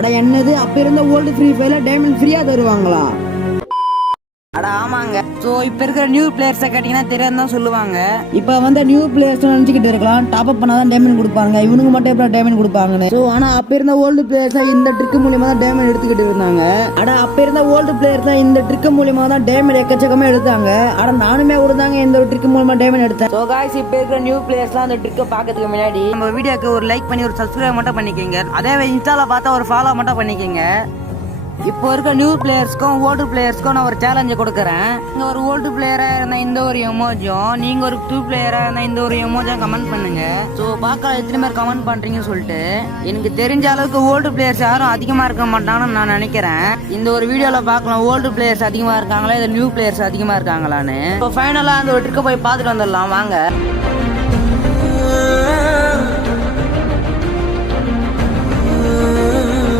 அட என்னது, அப்ப இருந்த ஓல்டு ஃப்ரீ ஃபயர்ல டைமண்ட் ஃப்ரீயா தருவாங்களா? அட ஆமாங்க. ஸோ இப்போ இருக்கிற நியூ பிளேயர்ஸை கேட்டிங்கன்னா தெரியாதுன்னு தான் சொல்லுவாங்க. இப்போ வந்து நியூ பிளேயர்ஸ் நினச்சிக்கிட்டு இருக்கலாம், டாப் அப் பண்ணாதான் டைமண்ட் கொடுப்பாங்க, இவனுக்கு மட்டும் எப்படி டைமண்ட் கொடுப்பாங்கன்னு. ஸோ ஆனால் அப்போ இருந்த ஓல்டு பிளேயர்ஸா இந்த ட்ரிக் மூலியமா தான் டைமண்ட் எடுத்துக்கிட்டு இருந்தாங்க. அட அப்போ இருந்த ஓல்டு பிளேயர்ஸா இந்த ட்ரிக் மூலியமா தான் டைமண்ட் எக்கச்சக்கமா எடுத்தாங்க. அட நானுமே விடுதாங்க இந்த ஒரு ட்ரிக் மூலமா டைமண்ட் எடுத்தேன். ஸோ காய்ஸ், இப்போ இருக்கிற நியூ பிளேயர்ஸ்லாம் அந்த ட்ரிக்கை பார்க்கறதுக்கு முன்னாடி நம்ம வீடியோக்கு ஒரு லைக் பண்ணி ஒரு சப்ஸ்கிரைப் மட்டும் பண்ணிக்கோங்க. அதே இன்ஸ்டால பார்த்தா ஒரு ஃபாலோ மட்டும் பண்ணிக்கோங்க. இப்போ இருக்க நியூ பிளேயர்ஸ்க்கும் ஓல்டு பிளேயர்ஸ்க்கும் நான் ஒரு சேலஞ்சை கொடுக்குறேன். நீங்கள் ஒரு ஓல்டு பிளேயராக இருந்தால் இந்த ஒரு எமோஜும், நீங்கள் ஒரு டூ பிளேயராக இருந்தால் இந்த ஒரு எமோஜும் கமெண்ட் பண்ணுங்க. ஸோ பார்க்கலாம் எத்தனை பேர் கமெண்ட் பண்ணுறீங்கன்னு சொல்லிட்டு. எனக்கு தெரிஞ்ச அளவுக்கு ஓல்டு பிளேயர்ஸ் யாரும் அதிகமாக இருக்க மாட்டாங்கன்னு நான் நினைக்கிறேன். இந்த ஒரு வீடியோவில் பார்க்கலாம் ஓல்டு பிளேயர்ஸ் அதிகமாக இருக்காங்களா இல்லை நியூ பிளேயர்ஸ் அதிகமாக இருக்காங்களான்னு. இப்போ ஃபைனலாக அந்த ஒரு ட்ரிக்கை போய் பார்த்துட்டு வந்துடலாம் வாங்க.